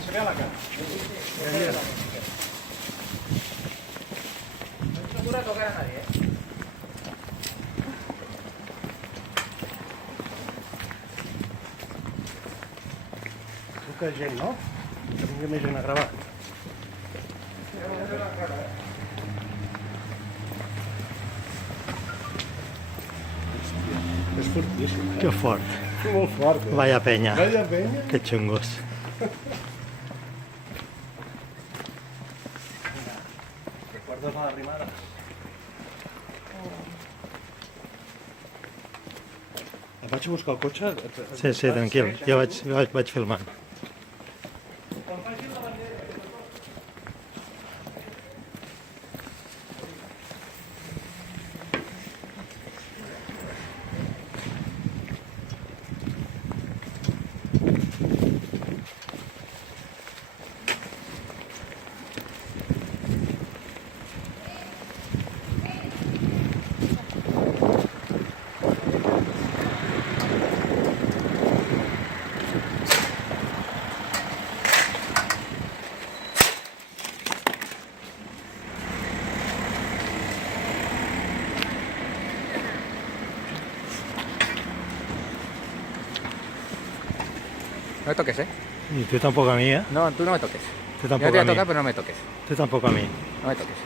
Se vea la cara. No dura tocar a nadie, Poca gent, no? Que vingui més gent a gravar. És fortíssim. Que fort. Molt fort. Vaya peña. Vaya penya. Que chungos. Recordes la rimada? Vaig a buscar el cotxe. Sí, sí, tranquil. Jo vaig filmant. No me toques, ¿eh? Y tú tampoco a mí, ¿eh? No, tú no me toques. Tú Yo tampoco te voy a a mí. tocar, pero no me toques. Tú tampoco a mí. No me toques.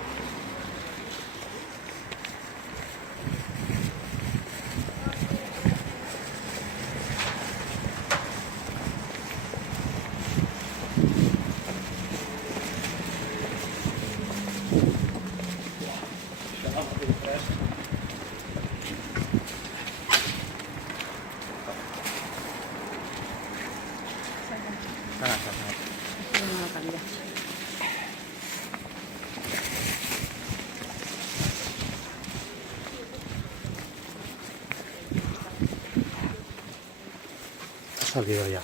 Ha salido ya.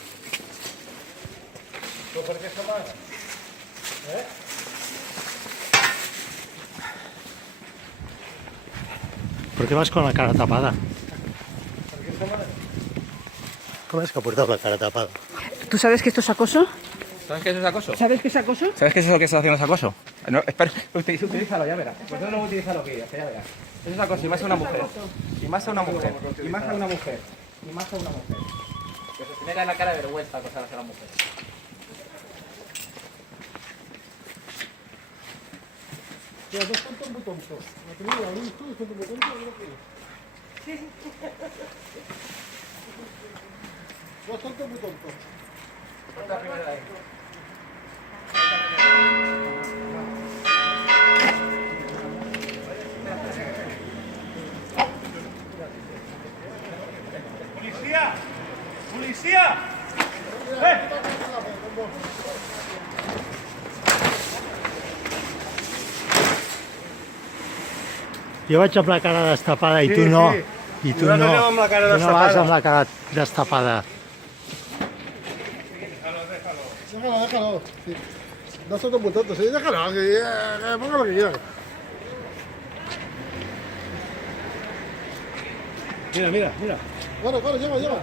Però per què s'amaga? ¿Por qué vas con la cara tapada? Per què s'amaga? ¿Cómo es que portas la cara tapada? ¿Tú sabes que esto es acoso? ¿Sabes qué es acoso? ¿Sabes qué es acoso? ¿Sabes qué es lo que estás haciendo es acoso? No, espera, utilízalo, ya verás. Pues no utilízalo que ya verás. Eso es acoso, y más a una mujer. Y más a una mujer. Y más a una mujer. Y más a una mujer. Que se te meta en la cara de vergüenza acosar a la mujer. Ja, dos són tan botontos. La tenia, la vist tu, són tan botontos, no sé. Dos són tan botontos. Ponte la primera de ahí. Policia! Policia! Jo vaig amb la cara destapada i tu no. I tu no. Nosaltres anem amb la cara Tu no vas destapada. amb la cara destapada. Déjalo, déjalo. Sí. No son tan botontos, sí, déjalo, que ponga lo que quieran. Mira, mira, mira. Claro, claro, lleva, lleva.